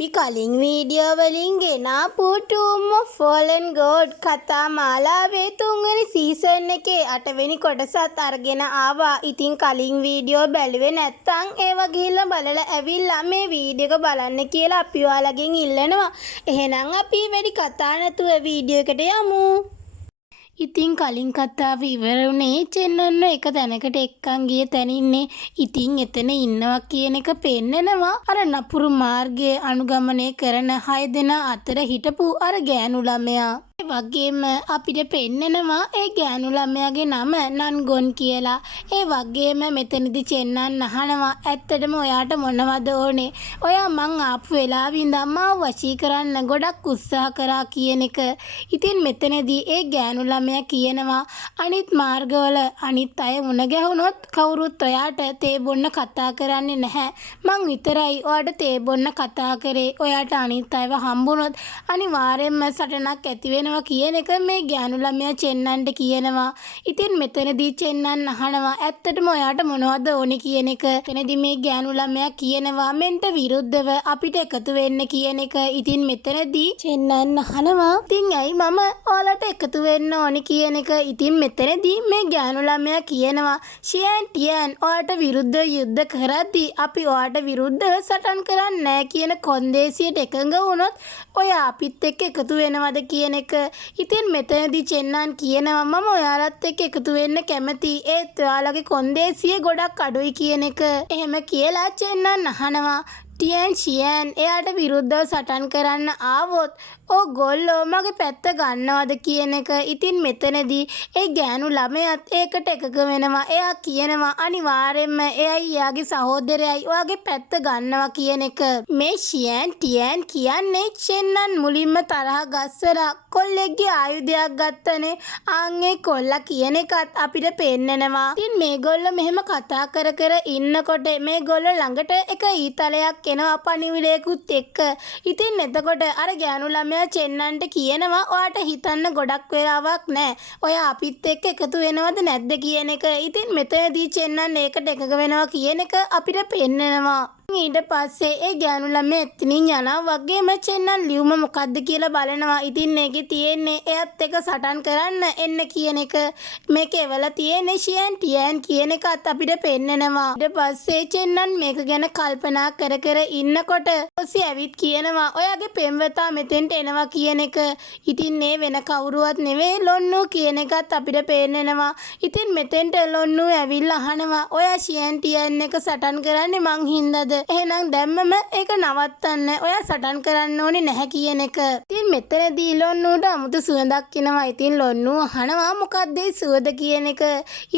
අපි කලින් වීඩියෝ වලින් ගෙනාපු Tomb of Fallen God කතා මාලාවේ 3 වෙනි සීසන් එකේ 8 වෙනි කොටසත් අරගෙන ආවා. ඉතින් කලින් වීඩියෝ බැලුවේ නැත්නම් ඒවා ගිහිල්ලා බලලා ඇවිල්ලා මේ වීඩියෝ එක බලන්න කියලා අපි ඔයාලගෙන් ඉල්ලනවා. එහෙනම් අපි වැඩි කතා නැතුව වීඩියෝ එකට යමු. ඉතින් කලින් කතාව ඉවර වුණේ චෙන්නන්න එක තැනකට එක්කන් ගිය තැනින්නේ. ඉතින් එතන ඉන්නවා කියන එක පෙන්නනවා අර නපුරු මාර්ගයේ අනුගමනය කරන 6 දෙනා අතර හිටපු අර ගෑනු ළමයා. ඒ වගේම අපිට පෙන්නනවා ඒ ගෑනු ළමයාගේ නම නන්ගොන් කියලා. ඒ වගේම මෙතනදි චෙන්නන් අහනවා ඇත්තටම ඔයාට මොනවද ඕනේ? ඔයා මං ආපු වෙලාවේ ඉඳන් මාව වශී කරන්න ගොඩක් උත්සාහ කරා කියන එක. ඉතින් මෙතනදී ඒ ගෑනු ළමයා කියනවා අනිත් මාර්ගවල අනිත් අය මුණ ගැහුනොත් කවුරුත් ඔයාට තේ බොන්න කතා කරන්නේ නැහැ. මං විතරයි ඔයාට තේ බොන්න කතා කරේ. ඔයාට අනිත් අයව හම්බුනොත් අනිවාර්යෙන්ම සටනක් ඇති වෙනවා කියන එක මේ ගෑනු ළමයා චෙන්නන්ට කියනවා. ඉතින් මෙතනදී චෙන්නන් අහනවා ඇත්තටම ඔයාට මොනවද ඕනේ කියන එක. එතනදී මේ ගෑනු ළමයා කියනවා මෙන්ට විරුද්ධව අපිට එකතු වෙන්න කියන එක. ඉතින් මෙතනදී චෙන්නන් අහනවා ඉතින් ඇයි මම ඔයාලට එකතු වෙන්න ඕනේ කියන එක. ඉතින් මෙතනදී මේ ගෑනු ළමයා කියනවා ෂියන් ටියන් ඔයාට විරුද්ධව යුද්ධ කරද්දී අපි ඔයාට විරුද්ධව සටන් කරන්නේ නැහැ කියන කොන්දේසියට එකඟ වුණොත් ඔයා අපිත් එක්ක එකතු වෙනවද කියන එක. ඉතින් මෙතනදී චෙන්නන් කියනවා මම ඔයාලත් එක්ක එකතු වෙන්න කැමතියි. ඒත් ඔයාලගේ කොන්දේසිය ගොඩක් අඩුයි කියන එක. එහෙම කියලා චෙන්නන් අහනවා ටියන් ෂියන් එයාට විරුද්ධව සටන් කරන්න ආවොත් ඕගොල්ලෝ මගේ පැත්ත ගන්නවද කියන එක. ඉතින් මෙතනදී ඒ ගෑනු ළමයාත් ඒකට එකඟ වෙනවා. එයා කියනවා අනිවාර්යෙන්ම එයයි එයාගේ සහෝදරයයි ඔයාගේ පැත්ත ගන්නවා කියන එක. මේ ෂියන් ටියන් කියන්නේ චෙන්නන් මුලින්ම තරහ ගස්සලා කොල්ලෙක්ගේ ආයුධයක් ගත්තනේ. ආන්ගේ කොල්ලා කියන එකත් අපිට පෙන්නනවා. ඉතින් මේගොල්ලෝ මෙහෙම කතා කර කර ඉන්නකොට මේගොල්ලෝ ළඟට එක ඊතලයක් එනවා පණිවිඩයකුත් එක්ක. ඉතින් එතකොට අර ගෑනු ළමයා චෙන්නන්ට කියනවා ඔයාට හිතන්න ගොඩක් වෙලාවක් නැහැ. ඔයා අපිත් එක්ක එකතු වෙනවද නැද්ද කියන එක. ඉතින් මෙතනදී චෙන්නන් ඒකට එකඟ වෙනවා කියන එක අපිට පෙන්නනවා. ඊට පස්සේ ඒ ගෑනු ළමයා එතනින් යනවා. වගේම චෙන්නන් ලියුම මොකද්ද කියලා බලනවා. ඉතින් මේකේ තියෙන්නේ එයත් එක සටන් කරන්න එන්න කියන එක. මේකේ වල තියෙන්නේ ෂියන් ටියන් කියන එකත් අපිට පෙන්නනවා. ඊට පස්සේ චෙන්නන් මේක ගැන කල්පනා කර කර ඉන්නකොට ඔසි ඇවිත් කියනවා ඔයාගේ පෙම්වතා මෙතෙන්ට එනවා කියන එක. ඉතින් මේ වෙන කවුරුවත් නෙවෙයි ලොන්නු කියන එකත් අපිට පෙන්නනවා. ඉතින් මෙතෙන්ට ලොන්නු ඇවිල්ලා අහනවා ඔයා ෂියන් ටියන් එක සටන් කරන්නේ මං හින්දාද? එහෙනම් දැම්මම ඒක නවත්තන්න. ඔයා සටන් කරන්න ඕනේ නැහැ කියන එක. ඉතින් මෙතනදී ලොන්නුට අමුතු සුවඳක් එනවා. ඉතින් ලොන්නු අහනවා මොකක්ද ඒ සුවඳ කියන එක.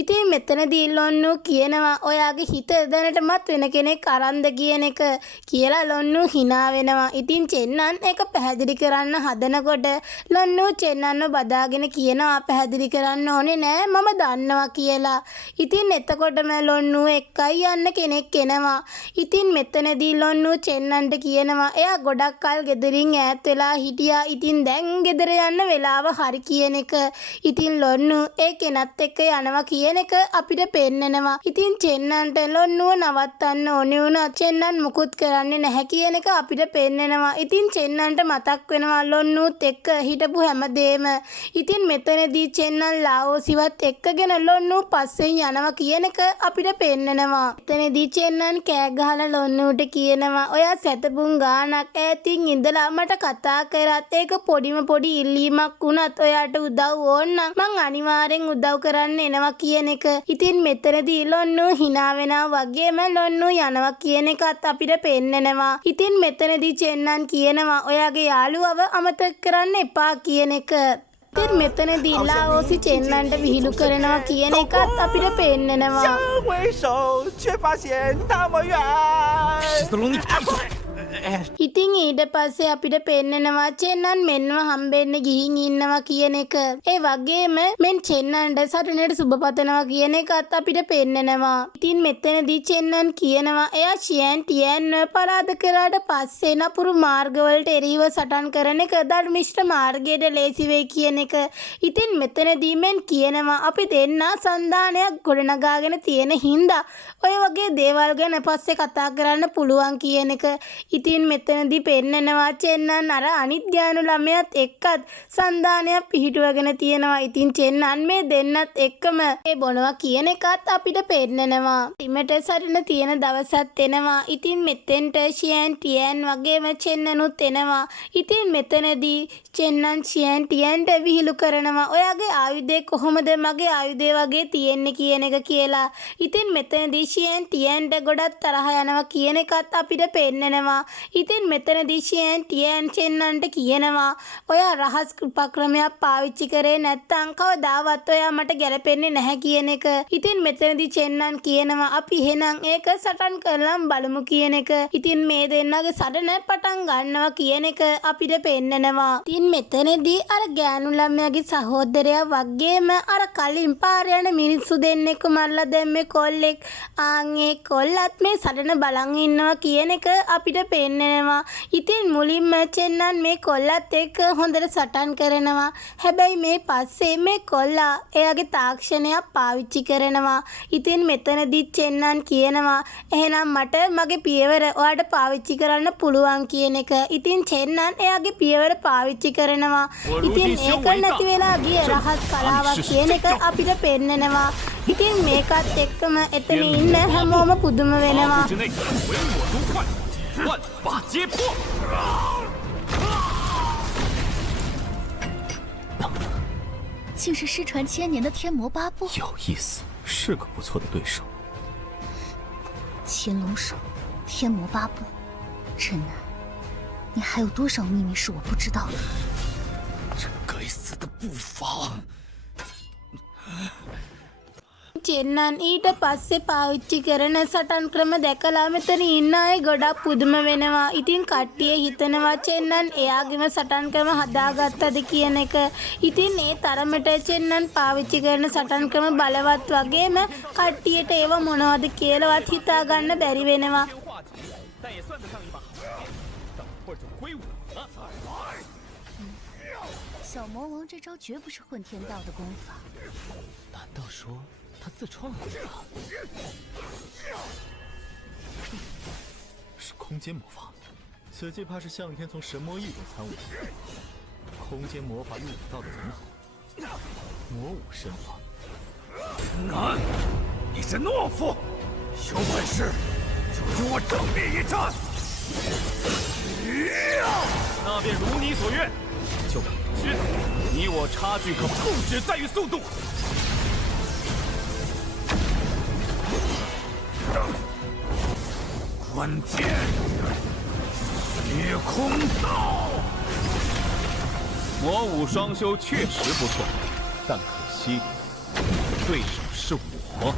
ඉතින් මෙතනදී ලොන්නු කියනවා ඔයාගේ හිත දැනටමත් වෙන කෙනෙක් අරන්ද කියන එක කියලා ලොන්නු hina වෙනවා. ඉතින් චෙන්නන් ඒක පැහැදිලි කරන්න හදනකොට ලොන්නු චෙන්නන්ව බදාගෙන කියනවා පැහැදිලි කරන්න ඕනේ නෑ මම දන්නවා කියලා. ඉතින් එතකොටම ලොන්නු එක්කයි යන්න කෙනෙක් එනවා. ඉතින් මෙතනදී ලොන්නු චෙන්නන්ට කියනවා එයා ගොඩක් කල් ගෙදරින් ඈත් වෙලා හිටියා. ඉතින් දැන් ගෙදර යන්න වෙලාව හරි කියන එක. ඉතින් ලොන්නු ඒ කෙනත් එක්ක යනවා කියන එක අපිට පෙන්නනවා. ඉතින් චෙන්නන්ට ලොන්නුව නවත්තන්න ඕනේ වුණා. චෙන්නන් මුකුත් කරන්නේ නැහැ කියන එක අපිට පෙන්නනවා. ඉතින් චෙන්නන්ට මතක් වෙනවා ලොන්නුත් එක්ක හිටපු හැමදේම. ඉතින් මෙතනදී චෙන්නන් ලාओසිවත් එක්කගෙන ලොන්නු පස්සෙන් යනවා කියන එක අපිට පෙන්නනවා. එතනදී චෙන්නන් කෑ ගහලා ලොන්නුට කියනවා ඔයා සැතපුම් ගානක් ඈතින් ඉඳලා මට කතා කරත් ඒක පොඩිම පොඩි ඉල්ලීමක් වුණත් ඔයාට උදව් ඕන නම් මං අනිවාර්යෙන් උදව් කරන්න එනවා කියන එක. ඉතින් මෙතනදී ලොන්නු hina වෙනවා. වගේම ලොන්නු යනවා කියන එකත් අපිට පෙන්නනවා. ඉතින් මෙතනදී චෙන්නන් කියනවා ඔයාගේ යාළුවව අමතක කරන්න එපා කියන එක. ඉතින් මෙතනදී ලාओසි චෙන්නන්ට විහිළු කරනවා කියන එකත් අපිට පෙන්නනවා. 挥手却发现那么远。 ඉතින් ඊට පස්සේ අපිට පෙන්නනවා චෙන්නන් මෙන්ව හම්බෙන්න ගිහින් ඉන්නවා කියන එක. ඒ වගේම මෙන් චෙන්නන්ට සටනට සුබ පතනවා කියන එකත් අපිට පෙන්නනවා. ඉතින් මෙතනදී චෙන්නන් කියනවා එයා ෂියන් ටියන්ව පරාද කරාට පස්සේ නපුරු මාර්ගවලට එරෙහිව සටන් කරන එක ධර්මිෂ්ඨ මාර්ගයට ලේසි වෙයි කියන එක. ඉතින් මෙතනදී මෙන් කියනවා අපි දෙන්නා සන්දානයක් ගොඩනගාගෙන තියෙන හින්දා ඔය වගේ දේවල් ගැන පස්සේ කතා කරන්න පුළුවන් කියන එක. ඉතින් මෙතනදී පෙන්නනවා චෙන්නන් අර අනිත් ගෑනු ළමයාත් එක්කත් සන්දානයක් පිහිටුවගෙන තියෙනවා. ඉතින් චෙන්නන් මේ දෙන්නත් එක්කම ඒ බොනවා කියන එකත් අපිට පෙන්නනවා. ටිමට සරණ තියෙන දවසත් එනවා. ඉතින් මෙතෙන්ට ෂියන් ටියන් වගේම චෙන්නනුත් එනවා. ඉතින් මෙතනදී චෙන්නන් ෂියන් ටියන්ට විහිළු කරනවා. ඔයාගේ ආයුධය කොහොමද මගේ ආයුධය වගේ තියෙන්නේ කියන එක කියලා. ඉතින් මෙතනදී ෂියන් ටියන්ට ගොඩක් තරහ යනවා කියන එකත් අපිට පෙන්නනවා. ඉතින් මෙතනදී ෂියන් ටියන් චෙන්නන්ට කියනවා ඔයා රහස් උපක්‍රමයක් පාවිච්චි කරේ නැත්නම් කවදාවත් ඔයා මට ගැලපෙන්නේ නැහැ කියන එක. ඉතින් මෙතනදී චෙන්නන් කියනවා අපි එහෙනම් ඒක සටන් කරලා බලමු කියන එක. ඉතින් මේ දෙන්නගේ සටන පටන් ගන්නවා කියන එක අපිට පෙන්නනවා. ඉතින් මෙතනදී අර ගෑනු ළමයාගේ සහෝදරයා වගේම අර කලින් පාර යන මිනිස්සු දෙන්නෙක් මරලා දැම්මේ කොල්ලෙක්. ආන්ගේ කොල්ලත් මේ සටන බලන් ඉන්නවා කියන එක අපිට පෙන්නනවා. ඉතින් මුලින්ම චෙන්නන් මේ කොල්ලත් එක්ක හොඳට සටන් කරනවා. හැබැයි මේ පස්සේ මේ කොල්ලා එයාගේ තාක්ෂණයක් පාවිච්චි කරනවා. ඉතින් මෙතනදී චෙන්නන් කියනවා එහෙනම් මට මගේ පියවර ඔයාට පාවිච්චි කරන්න පුළුවන් කියන එක. ඉතින් චෙන්නන් එයාගේ පියවර පාවිච්චි කරනවා. ඉතින් ඒක නැති වෙලා ගිය රහස් කලාවක් කියන එක අපිට පෙන්නනවා. ඉතින් මේකත් එක්කම එතන ඉන්න හැමෝම පුදුම වෙනවා. 万法皆破。 竟是失传千年的天魔八部，有意思，是个不错的对手。乾隆手，天魔八部，真难。你还有多少秘密是我不知道的？ 这该死的步伐！ චෙන්නන් ඊට පස්සේ පාවිච්චි කරන සටන් ක්‍රම දැකලා මෙතන ඉන්න අය ගොඩක් පුදුම වෙනවා. ඉතින් කට්ටිය හිතනවා චෙන්නන් එයාගේම සටන් ක්‍රම හදාගත්තද කියන එක. ඉතින් ඒ තරමට චෙන්නන් පාවිච්චි කරන සටන් ක්‍රම බලවත් වගේම කට්ටියට ඒව මොනවද කියලාවත් හිතා ගන්න බැරි වෙනවා. 但也算得上一把好手。等会儿就归我了。 小魔王这招绝不是混天道的功法， 难道说他自创的功法？是空间魔法，此计怕是向天从神魔域中参悟的。空间魔法运用到的很好，魔武身法。难，你是懦夫，有本事就与我正面一战。那便如你所愿，就让你知道，你我差距可不只在于速度。观天，虚空道。魔武双修确实不错，但可惜对手是我。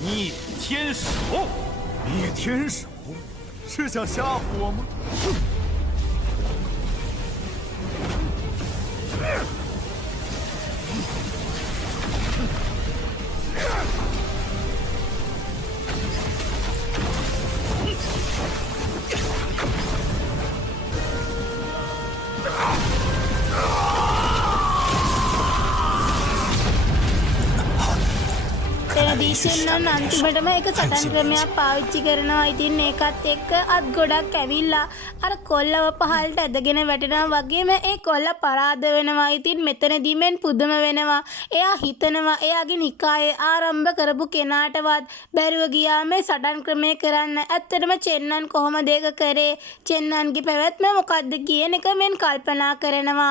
逆天手，逆天手，是想吓唬我吗？ චෙන්නන් අන්තිමටම එක සටන් ක්‍රමයක් පාවිච්චි කරනවා. ඉතින් ඒකත් එක්ක අත් ගොඩක් ඇවිල්ලා අර කොල්ලව පහළට ඇදගෙන වැටෙනවා වගේම ඒ කොල්ල පරාද වෙනවා. ඉතින් මෙතනදී මෙන් පුදුම වෙනවා. එයා හිතනවා එයාගේ නිකායේ ආරම්භ කරපු කෙනාටවත් බැරුව ගියා මේ සටන් ක්‍රමය කරන්න. ඇත්තටම චෙන්නන් කොහොමද ඒක කරේ? චෙන්නන්ගේ පැවැත්ම මොකද්ද කියන එක මෙන් කල්පනා කරනවා.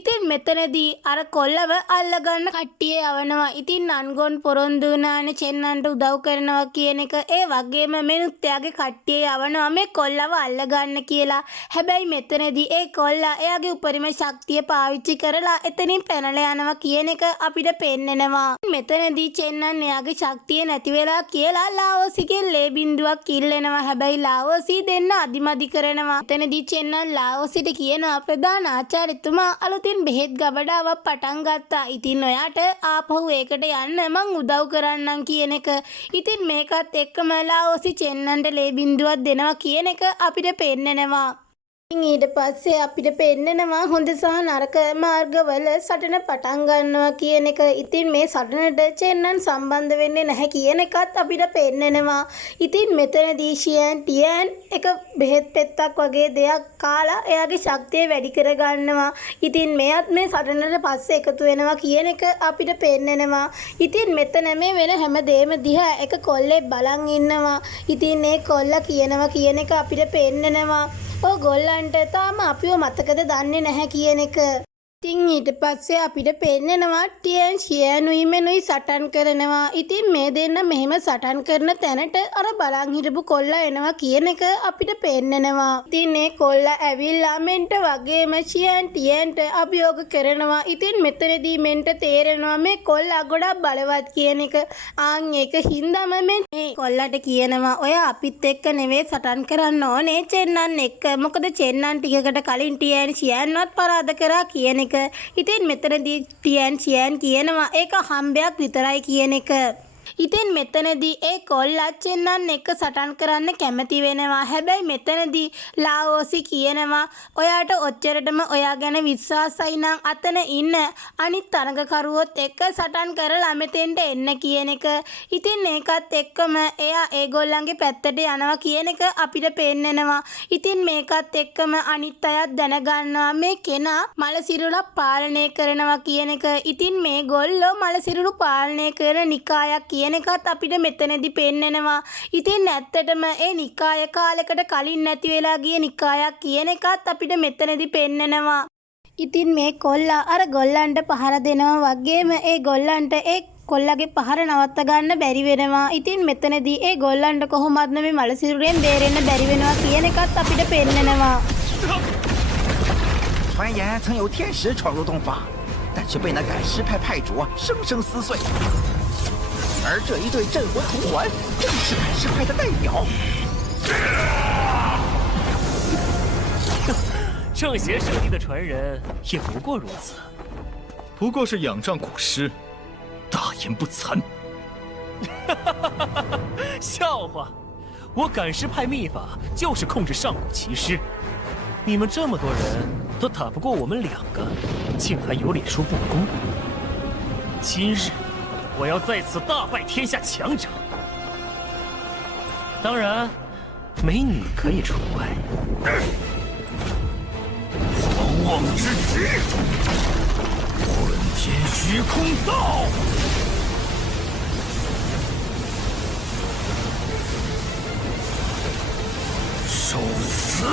ඉතින් මෙතනදී අර කොල්ලව අල්ලගන්න කට්ටිය යවනවා. ඉතින් නන්ගොන් පොරොන්දු වුණානේ චෙන්නන්ට උදව් කරනවා කියන එක. ඒ වගේම මෙනුත් එයාගේ කට්ටිය යවනවා මේ කොල්ලව අල්ලගන්න කියලා. හැබැයි මෙතනදී ඒ කොල්ලා එයාගේ උපරිම ශක්තිය පාවිච්චි කරලා එතනින් පැනලා යනවා කියන එක අපිට පෙන්නනවා. මෙතනදී චෙන්නන් එයාගේ ශක්තිය නැති වෙලා කියලා ලාओसीගේ ලේ බින්දුවක් ඉල්ලනවා. හැබැයි ලාओसी දෙන්න අදිමදි කරනවා. එතනදී චෙන්නන් ලාओसीට කියනවා ප්‍රධාන ආචාර්යතුමා අලුතින් බෙහෙත් ගබඩාවක් පටන් ගත්තා. ඉතින් ඔයාට ආපහු ඒකට යන්න මං උදව් කරන්නම් කියන එක. ඉතින් මේකත් එක්කම ලාओसी චෙන්නන්ට ලේ බින්දුවක් දෙනවා කියන එක අපිට පෙන්නනවා. ඊට පස්සේ අපිට පෙන්නනවා හොඳ සහ නරක මාර්ගවල සටන පටන් ගන්නවා කියන එක. ඉතින් මේ සටනට චෙන්නන් සම්බන්ධ වෙන්නේ නැහැ කියන එකත් අපිට පෙන්නනවා. ඉතින් මෙතනදී ෂියන් ටියන් එක බෙහෙත් පෙත්තක් වගේ දෙයක් කාලා එයාගේ ශක්තිය වැඩි කර ගන්නවා. ඉතින් මෙයත් මේ සටනට පස්සේ එකතු වෙනවා කියන එක අපිට පෙන්නනවා. ඉතින් මෙතන මේ වෙන හැමදේම දිහා එක කොල්ලෙක් බලන් ඉන්නවා. ඉතින් මේ කොල්ලා කියනවා කියන එක අපිට පෙන්නනවා. ඔයගොල්ලන්ට තාම අපිව මතකද දන්නේ නැහැ කියන එක. ඉතින් ඊට පස්සේ අපිට පෙන්නනවා ටියන් ෂියනුයි මෙනුයි සටන් කරනවා. ඉතින් මේ දෙන්න මෙහෙම සටන් කරන තැනට අර බලන් හිටපු කොල්ලා එනවා කියන එක අපිට පෙන්නනවා. ඉතින් මේ කොල්ලා ඇවිල්ලා මෙන්ට වගේම ෂියන් ටියන්ට අභියෝග කරනවා. ඉතින් මෙතනදී මෙන්ට තේරෙනවා මේ කොල්ලා ගොඩක් බලවත් කියන එක. ආන් ඒක හින්දාම මේ කොල්ලාට කියනවා ඔය අපිත් එක්ක නෙවෙයි සටන් කරන්න ඕනේ චෙන්නන් එක්ක. මොකද චෙන්නන් ටිකකට කලින් ටියන් ෂියන්වත් පරාද කරා කියන එක. ඉතින් මෙතනදී ටියන් ෂියන් කියනවා ඒක හම්බයක් විතරයි කියන එක. ඉතින් මෙතනදී ඒ කොල්ලා චෙන්නන් එක්ක සටන් කරන්න කැමති වෙනවා. හැබැයි මෙතනදී ලාओसी කියනවා ඔයාට ඔච්චරටම ඔයා ගැන විශ්වාසයි නම් අතන ඉන්න අනිත් තරඟකරුවොත් එක්ක සටන් කරලා මෙතෙන්ට එන්න කියන එක. ඉතින් ඒකත් එක්කම එයා ඒගොල්ලන්ගේ පැත්තට යනවා කියන එක අපිට පෙන්නනවා. ඉතින් මේකත් එක්කම අනිත් අයත් දැනගන්නවා මේ කෙනා මලසිරුරක් පාලනය කරනවා කියන එක. ඉතින් මේගොල්ලෝ මලසිරුරු පාලනය කරන නිකායක් කියන එකත් අපිට මෙතනදී පෙන්නනවා. ඉතින් ඇත්තටම ඒ නිකාය කාලයකට කලින් නැති වෙලා ගිය නිකායක් කියන එකත් අපිට මෙතනදී පෙන්නනවා. ඉතින් මේ කොල්ලා අර ගොල්ලන්ට පහර දෙනවා වගේම ඒ ගොල්ලන්ට ඒ කොල්ලගේ පහර නවත්ත ගන්න බැරි වෙනවා. ඉතින් මෙතනදී ඒ ගොල්ලන්ට කොහොමද මේ මලසිරුරෙන් බේරෙන්න බැරි වෙනවා කියන එකත් අපිට පෙන්නනවා. 传言曾有天使闯入洞房，但却被那赶尸派派主生生撕碎。而这一对镇魂铜环正是赶尸派的代表。正邪圣地的传人也不过如此，不过是仰仗古尸，大言不惭。笑话！我赶尸派秘法就是控制上古奇尸，你们这么多人都打不过我们2个，竟还有脸说不公？今日我要在此大败天下强者，当然，美女可以除外。狂妄之极，混天虚空道，受死！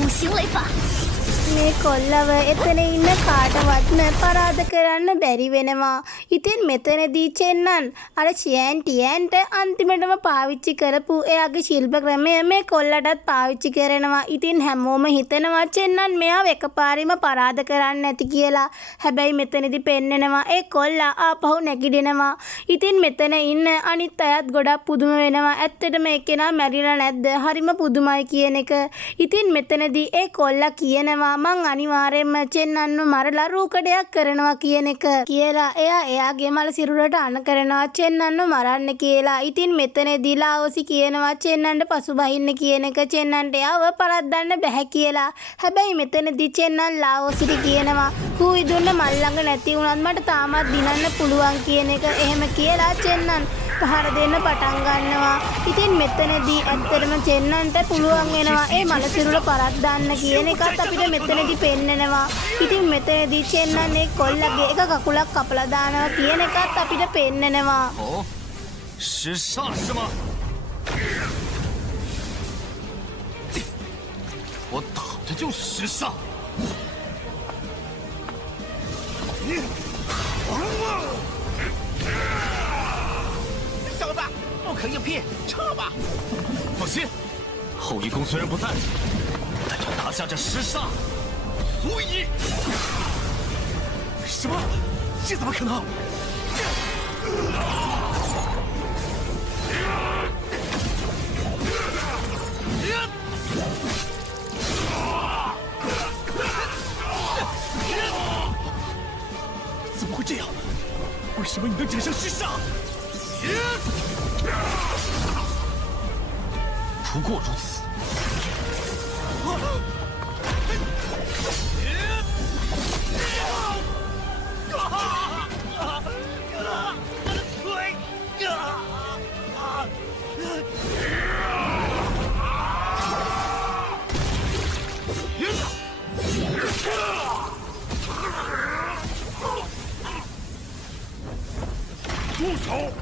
五行雷法。 මේ කොල්ලව එතන ඉන්න කාටවත්ම පරාද කරන්න බැරි වෙනවා. ඉතින් මෙතනදී චෙන්නන් අර ෂියන් ටියන්ට අන්තිමටම පාවිච්චි කරපු එයාගේ ශිල්ප ක්‍රමය මේ කොල්ලටත් පාවිච්චි කරනවා. ඉතින් හැමෝම හිතනවා චෙන්නන් මෙයාව එකපාරෙම පරාද කරන්න නැති කියලා. හැබැයි මෙතනදී පෙන්නනවා ඒ කොල්ලා ආපහු නැගිටිනවා. ඉතින් මෙතන ඉන්න අනිත් අයත් ගොඩක් පුදුම වෙනවා. ඇත්තටම ඒ කෙනා මැරිලා නැද්ද? හරිම පුදුමයි කියන එක. ඉතින් මෙතනදී ඒ කොල්ලා කියනවා මං අනිවාර්යෙන්ම චෙන්නන්ව මරලා රූකඩයක් කරනවා කියන එක කියලා එයා එයාගේ මල සිරුරට අණ කරනවා චෙන්නන්ව මරන්න කියලා. ඉතින් මෙතනදී ලාओसी කියනවා චෙන්නන්ට පසුබහින්න කියන එක. චෙන්නන්ට එයාව පරද්දන්න බැහැ කියලා. හැබැයි මෙතනදී චෙන්නන් ලාओसीට කියනවා හුයි දුන්න මල් ළඟ නැති වුණත් මට තාමත් දිනන්න පුළුවන් කියන එක. එහෙම කියලා චෙන්නන් පහර දෙන්න පටන් ගන්නවා. ඉතින් මෙතනදී ඇත්තටම චෙන්නන්ට පුළුවන් වෙනවා ඒ මල සිරුර පරද්දන්න කියන එකත් අපිට මෙතනදී පෙන්නනවා. ඉතින් මෙතනදී චෙන්නන් ඒ කොල්ලගේ එක කකුලක් කපලා දානවා කියන එකත් අපිට පෙන්නනවා. 哦，是煞是吗？我打的就是时煞。你狂妄！ 小子，不可硬拼，撤吧。 放心，后羿宫虽然不在，但要拿下这时煞，足矣。什么？这怎么可能？不过如此。住手！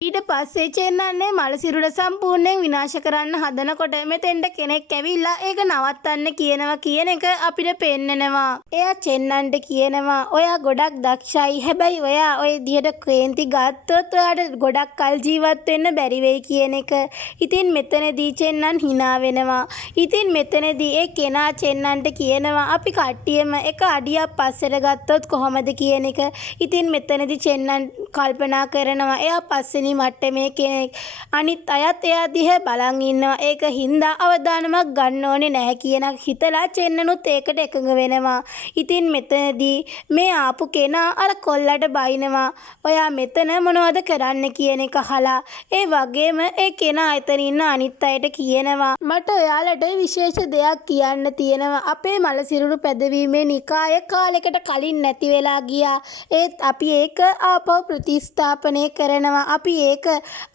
ඊට පස්සේ චෙන්නන්නේ මලසිරුර සම්පූර්ණයෙන් විනාශ කරන්න හදනකොට මෙතෙන්ට කෙනෙක් ඇවිල්ලා ඒක නවත්තන්න කියනවා කියන එක අපිට පෙන්නනවා. එයා චෙන්නන්ට කියනවා ඔයා ගොඩක් දක්ෂයි. හැබැයි ඔයා ඔය විදිහට කේන්ති ගත්තොත් ඔයාට ගොඩක් කල් ජීවත් වෙන්න බැරි වෙයි කියන එක. ඉතින් මෙතනදී චෙන්නන් hina වෙනවා. ඉතින් මෙතනදී ඒ කෙනා චෙන්නන්ට කියනවා අපි කට්ටියම එක අඩියක් පස්සට ගත්තොත් කොහොමද කියන එක. ඉතින් මෙතනදී චෙන්නන් කල්පනා කරනවා එයා පස්සේ මට්ටමේ කෙනෙක් අනිත් අයත් එයා දිහා බලන් ඉන්නවා. ඒක හින්දා අවදානමක් ගන්න ඕනේ නැහැ කියන හිතලා චෙන්නනුත් ඒකට එකඟ වෙනවා. ඉතින් මෙතනදී මේ ආපු කෙනා අර කොල්ලට බයිනවා. ඔයා මෙතන මොනවද කරන්න කියන එක අහලා ඒ වගේම ඒ කෙනා එතන ඉන්න අනිත් අයට කියනවා මට ඔයාලට විශේෂ දෙයක් කියන්න තියෙනවා. අපේ මලසිරුරු පැදවීමේ නිකාය කාලයකට කලින් නැති වෙලා ගියා. ඒත් අපි ඒක ආපහු ප්‍රතිස්ථාපනය කරනවා. අපි ඒක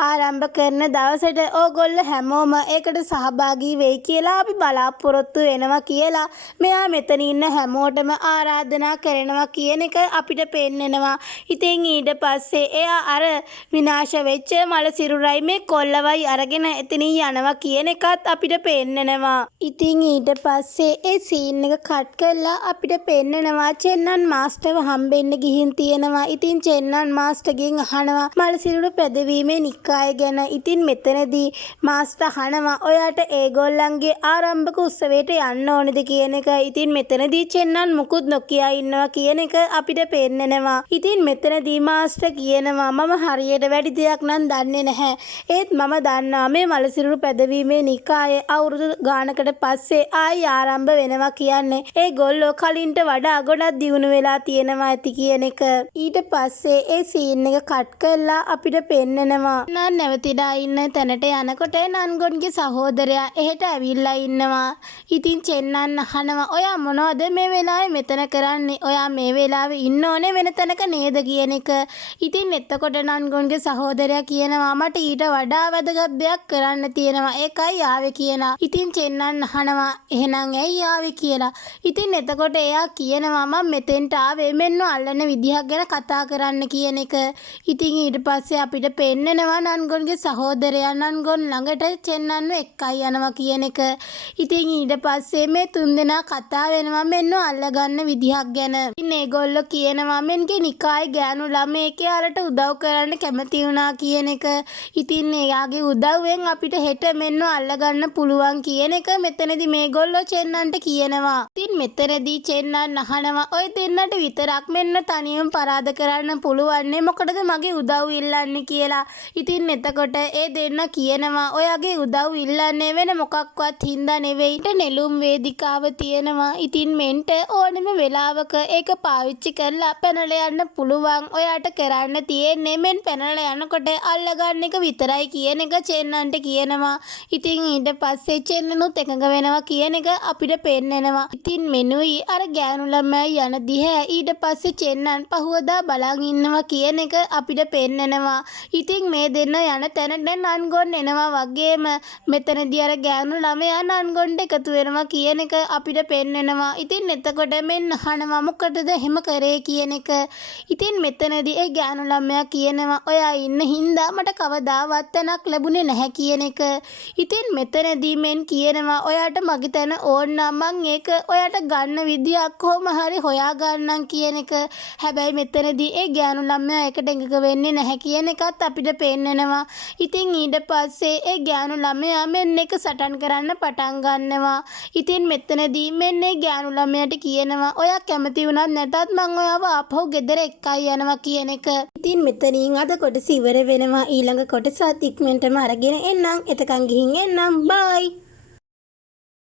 ආරම්භ කරන දවසට ඕගොල්ලෝ හැමෝම ඒකට සහභාගී වෙයි කියලා අපි බලාපොරොත්තු වෙනවා කියලා මෙයා මෙතන ඉන්න හැමෝටම ආරාධනා කරනවා කියන එක අපිට පෙන්නනවා. ඉතින් ඊට පස්සේ එයා අර විනාශ වෙච්ච මලසිරුරයි මේ කොල්ලවයි අරගෙන එතනින් යනවා කියන එකත් අපිට පෙන්නනවා. ඉතින් ඊට පස්සේ ඒ සීන් එක කට් කරලා අපිට පෙන්නනවා චෙන්නන් මාස්ටර්ව හම්බෙන්න ගිහින් තියෙනවා. ඉතින් චෙන්නන් මාස්ටර්ගෙන් අහනවා මලසිරුරු පැදවීමේ නිකාය ගැන. ඉතින් මෙතනදී මාස්ටර් අහනවා ඔයාට ඒගොල්ලන්ගේ ආරම්භක උත්සවයට යන්න ඕනේද කියන එක. ඉතින් මෙතනදී චෙන්නන් මුකුත් නොකිය ඉන්නවා කියන එක අපිට පෙන්නනවා. ඉතින් මෙතනදී මාස්ටර් කියනවා මම හරියට වැඩි දෙයක් නම් දන්නේ නැහැ. ඒත් මම දන්නවා මේ මලසිරුරු පැදවීමේ නිකාය අවුරුදු ගානකට පස්සේ ආයි ආරම්භ වෙනවා කියන්නේ ඒගොල්ලෝ කලින්ට වඩා ගොඩක් දියුණු වෙලා තියෙනවා ඇති කියන එක. ඊට පස්සේ ඒ සීන් එක කට් කරලා අපිට පෙන්නනවා නන් නැවතිලා ඉන්න තැනට යනකොට නන්ගොන්ගේ සහෝදරයා එහෙට ඇවිල්ලා ඉන්නවා. ඉතින් චෙන්නන් අහනවා ඔයා මොනවද මේ වෙලාවේ මෙතන කරන්නේ? ඔයා මේ වෙලාවේ ඉන්න ඕනේ වෙන තැනක නේද කියන එක. ඉතින් එතකොට නන්ගොන්ගේ සහෝදරයා කියනවා මට ඊට වඩා වැදගත් දෙයක් කරන්න තියෙනවා ඒකයි ආවේ කියලා. ඉතින් චෙන්නන් අහනවා එහෙනම් ඇයි ආවේ කියලා. ඉතින් එතකොට එයා කියනවා මම මෙතෙන්ට ආවේ මෙන්න අල්ලන විදිහක් ගැන කතා කරන්න කියන එක. ඉතින් ඊට පස්සේ අපිට පෙන්නනවා නන්ගොන්ගේ සහෝදරයා නන්ගොන් ළඟට චෙන්නන්ව එක්කයි යනවා කියන එක. ඉතින් ඊට පස්සේ මේ තුන්දෙනා කතා වෙනවා මෙන්න අල්ලගන්න විදිහක් ගැන. ඉතින් ඒගොල්ලෝ කියනවා මෙන්ගේ නිකාය ගෑනු ළමයෙක් යාලට උදව් කරන්න කැමති වුණා කියන එක. ඉතින් එයාගේ උදව්වෙන් අපිට හෙට මෙන්න අල්ලගන්න පුළුවන් කියන එක මෙතනදී මේගොල්ලෝ චෙන්නන්ට කියනවා. ඉතින් මෙතනදී චෙන්නන් අහනවා ඔය දෙන්නට විතරක් මෙන්න තනියම පරාද කරන්න පුළුවන් නේ මොකටද මගේ උදව් ඉල්ලන්නේ කියලා. ඉතින් එතකොට ඒ දෙන්න කියනවා ඔයාගේ උදව් ඉල්ලන්නේ වෙන මොකක්වත් හින්දා නෙවෙයි. නෙළුම් වේදිකාව තියෙනවා. ඉතින් මෙන්ට ඕනෙම වෙලාවක ඒක පාවිච්චි කරලා පැනලා යන්න පුළුවන්. ඔයාට කරන්න තියෙන්නේ මෙන් පැනලා යනකොට අල්ලගන්න එක විතරයි කියන එක චෙන්නන්ට කියනවා. ඉතින් ඊට පස්සේ චෙන්නනුත් එකඟ වෙනවා කියන එක අපිට පෙන්නනවා. ඉතින් මෙනුයි අර ගෑනු ළමයා යන දිහා ඊට පස්සේ චෙන්නන් පහුවදා බලන් ඉන්නවා කියන එක අපිට පෙන්නනවා. ඉතින් මේ දෙන්න යන තැනට නන්ගොන් එනවා වගේම මෙතනදී අර ගෑනු ළමයා නන්ගොන්ට එකතු වෙනවා කියන එක අපිට පෙන්නනවා. ඉතින් එතකොට මෙන්න අහනවා මොකටද එහෙම කරේ කියන එක. ඉතින් මෙතනදී ඒ ගෑනු ළමයා කියනවා ඔයා ඉන්න හින්දා මට කවදාවත් තැනක් ලැබුණේ නැහැ කියන එක. ඉතින් මෙතනදී මෙන් කියනවා ඔයාට මගේ තැන ඕන නම් මං ඒක ඔයාට ගන්න විදියක් කොහොම හරි හොයා ගන්නම් කියන එක. හැබැයි මෙතනදී ඒ ගෑනු ළමයා ඒකට එකඟ වෙන්නේ නැහැ කියන එකත් අපිට පෙන්නනවා. ඉතින් ඊට පස්සේ ඒ ගෑනු ළමයා මෙන්න එක සටන් කරන්න පටන් ගන්නවා. ඉතින් මෙතනදී මෙන්න ඒ ගෑනු ළමයාට කියනවා ඔයා කැමති වුණත් නැතත් මං ඔයාව ආපහු ගෙදර එක්කයි යනවා කියන එක. ඉතින් මෙතනින් අද කොටස ඉවර වෙනවා. ඊළඟ කොටසත් ඉක්මනටම අරගෙන එන්නම්. එතකන් ගිහින් එන්නම්. බයි.